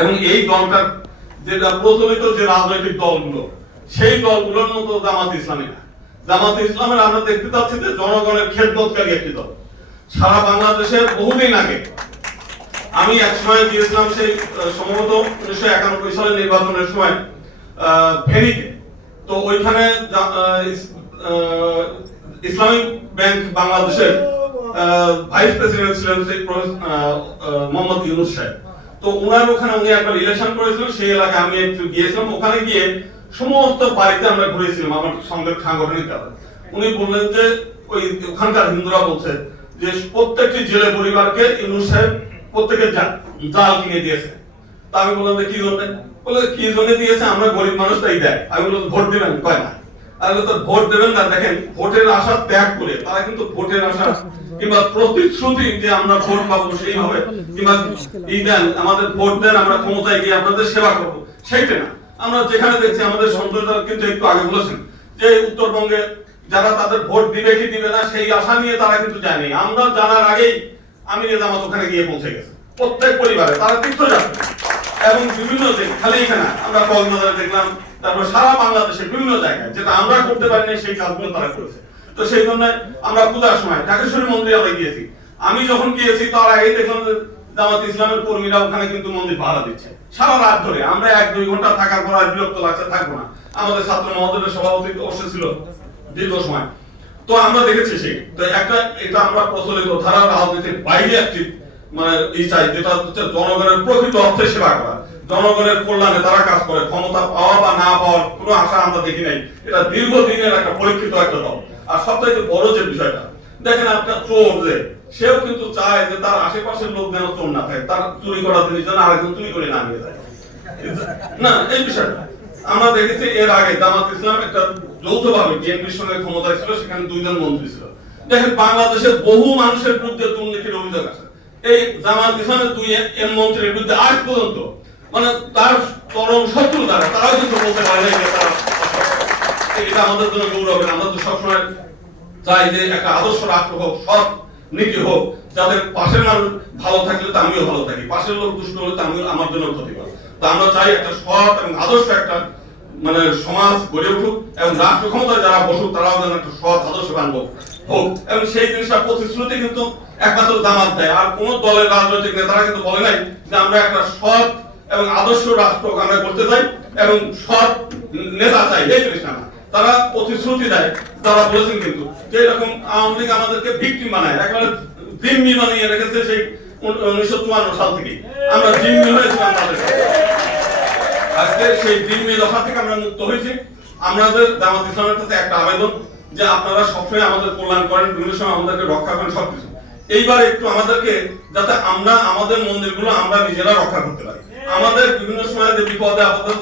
এবং এই দলটা যেটা প্রচলিত যে রাজনৈতিক দলগুলো, সেই দলগুলোর মতো জামাত ইসলামী না জামাত ইসলামের আমরা দেখতে পাচ্ছি যে জনগণের খেদমতকারী একটি দল। সারা বাংলাদেশে বহুদিন আগে আমি এক সময় গিয়েছিলাম সেই সম্ভবত উনিশশো একানব্বই সালের নির্বাচনের সময় ফেনীতে। তো ওইখানে ইসলামিক ব্যাংক বাংলাদেশের ভাইস প্রেসিডেন্ট ছিলেন মোহাম্মদ ইউনুস সাহেব। তো ওনার ওখানে উনি একবার ইলেকশন করেছিলেন সেই এলাকায় আমি একটু গিয়েছিলাম। ওখানে গিয়ে সমস্ত বাড়িতে আমরা ঘুরেছিলাম, আমার সঙ্গে সাংগঠনিক কারণে উনি বললেন যে, ওই ওখানকার হিন্দুরা বলছে যে, প্রত্যেকটি জেলে পরিবারকে ইউনুস সাহেব প্রত্যেকে জাল কিনে দিয়েছে। তা আমি বললাম যে, কি জন্য? বলে, কি জন্য দিয়েছে? আমরা গরিব মানুষ তাই দেয়। আমি বললাম, ভোট দিবেন, কয় না আমি বললাম, তো ভোট দেবেন না দেখেন ভোটের আশা ত্যাগ করে তারা কিন্তু ভোটের আশা কিংবা প্রতিশ্রুতি যে আমরা ভোট পাবো সেইভাবে কিংবা ই দেন আমাদের ভোট দেন আমরা ক্ষমতায় গিয়ে আপনাদের সেবা করব সেইটা না। আমরা যেখানে দেখছি আমাদের সন্ত্রাসরা কিন্তু একটু আগে বলেছেন যে উত্তরবঙ্গে যারা তাদের ভোট দিবে কি দিবে না সেই আশা নিয়ে তারা কিন্তু যায়নি আমরা জানার আগেই আমির জামাত ওখানে গিয়ে পৌঁছে গেছে। প্রত্যেক পরিবারে তারা তীর্থযাত্রী। এবং বিভিন্ন দিক খালি এখানে আমরা কক্সবাজারে দেখলাম, তারপর সারা বাংলাদেশে বিভিন্ন জায়গায়, যেটা আমরা করতে পারি না সেই কাজগুলো তারা করেছে। তো সেই জন্য আমরা পূজার সময় ঢাকেশ্বরী মন্দিরে আমরা গিয়েছি। আমি যখন গিয়েছি, তার আগেই দেখলাম জামাত ইসলামের কর্মীরা ওখানে কিন্তু মন্দির ভাড়া দিচ্ছে। সারা রাত ধরে। আমরা এক, দুই ঘণ্টা থাকার পর আর বিরক্ত লাগছে, থাকব না। আমাদের ছাত্র মহোদয়ের সভাপতি অবশ্য ছিল দীর্ঘ সময়। তো আমরা দেখেছি সেই। তো একটা, এটা আমরা প্রচলিত ধারা রাজনীতির বাইরে একটি মানে এই চাই, যেটা হচ্ছে জনগণের প্রকৃত অর্থে সেবা করা। জনগণের কল্যাণে তারা কাজ করে, ক্ষমতা পাওয়া বা না পাওয়ার কোনো আশা আমরা দেখি নাই। এটা দীর্ঘদিনের একটা পরীক্ষিত একটা দল। আর সবথেকে বড় যে বিষয়টা, দেখেন আপনার চোর যে, সেও কিন্তু চায় যে তার আশেপাশের লোক যেন চোর না থাকে, তার চুরি করা জিনিস যেন আরেকজন চুরি করে না নিয়ে যায়। না, এই বিষয়টা। আমরা দেখেছি এর আগে জামাত ইসলাম একটা যৌথভাবে বিএনপির সঙ্গে ক্ষমতায় ছিল, সেখানে দুইজন মন্ত্রী ছিল। দেখেন বাংলাদেশের বহু মানুষের বিরুদ্ধে দুর্নীতির অভিযোগ আছে। এই জামাত ইসলামের দুই এম মন্ত্রীর বিরুদ্ধে আজ পর্যন্ত মানে তার চরম শত্রু তারা, তারাও কিন্তু বলতে পারে না এটা আমাদের জন্য গৌরবের আমরা তো সবসময় চাই যে একটা আদর্শ রাষ্ট্র হোক, সৎ নীতি হোক, যাদের পাশের মানুষ ভালো থাকলে তো আমিও ভালো থাকি, পাশের লোক দুষ্ট হলে তো আমিও আমার জন্য ক্ষতি ক্ষতিকর। তো আমরা চাই একটা সৎ এবং আদর্শ একটা মানে সমাজ গড়ে উঠুক এবং রাষ্ট্র ক্ষমতায় যারা বসুক, তারাও যেন একটা সৎ আদর্শ বান্ধব হোক। এবং সেই জিনিসটা প্রতিশ্রুতি কিন্তু একমাত্র জামাত দেয়। আর কোন দলের রাজনৈতিক নেতারা কিন্তু বলে নাই যে আমরা একটা সৎ এবং আদর্শ রাষ্ট্র আমরা করতে চাই এবং সৎ নেতা চাই। এই জিনিসটা না। তারা প্রতিশ্রুতি দেয়। তারা বলেছেন কিন্তু যে এরকম আওয়ামী লীগ আমাদেরকে ভিকটিম বানায়। একবারে জিম্মি বানিয়ে রেখেছে সেই উনিশশো চুয়ান্ন সাল থেকে। আমরা জিম্মি হয়েছিলাম তাদের কাছে। আজকে সেই জিম্মি দশা থেকে আমরা মুক্ত হয়েছি। আমাদের জামাত ইসলামের কাছে একটা আবেদন যে আপনারা সবসময় আমাদের কল্যাণ করেন, বিভিন্ন সময় আমাদেরকে রক্ষা করেন, সবকিছু। এইবার একটু আমাদেরকে যাতে আমরা আমাদের মন্দিরগুলো আমরা নিজেরা রক্ষা করতে পারি। আমাদের বিভিন্ন সময় যে বিপদে আপদে